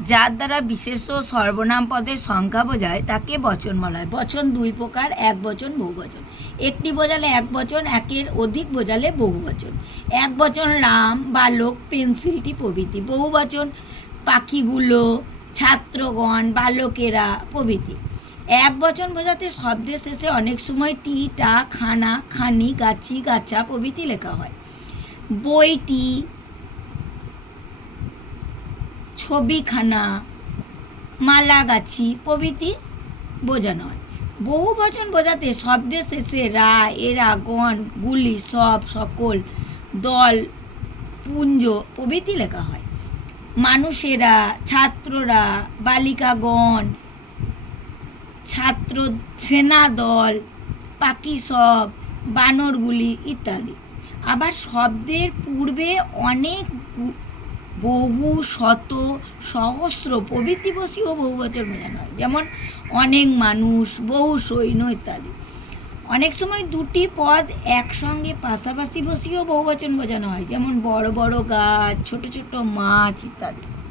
যার দ্বারা বিশেষ সর্বনাম পদের সংখ্যা বোঝায়, তাকে বচন বলা হয়। বচন দুই প্রকার, এক বচন, বহু বচন। একটি বোঝালে এক বচন, একের অধিক বোঝালে বহু বচন। এক বচন রাম, বালক পেন্সিলটি প্রভৃতি। বহু বচন পাখিগুলো, ছাত্রগণ, বালকেরা, প্রভৃতি। এক বচন বোঝাতে শব্দের শেষে অনেক সময় টি, টা, খানা, খানি, গাছি, গাছা প্রভৃতি লেখা হয়। বইটি ছবিখানা, মালাগাছি, প্রভৃতি বোঝানো হয়। বহু বচন বোঝাতে শব্দের শেষে রা, এরা, গণ, গুলি, সব, সকল, দল, পুঞ্জ প্রভৃতি লেখা হয়। মানুষেরা, ছাত্ররা, বালিকাগণ, ছাত্র সেনা দল, পাখি সব, বানরগুলি ইত্যাদি। আবার শব্দের পূর্বে অনেক বহু শত সহস্র প্রভৃতি বসিও বহু বছর মেলানো হয়। যেমন অনেক মানুষ, বহু সৈন্য ইত্যাদি। অনেক সময় দুটি পদ একসঙ্গে পাশাপাশি বসিয়েও বহুবচন বোঝানো হয়। যেমন বড় বড় গাছ, ছোট ছোট মাছ ইত্যাদি।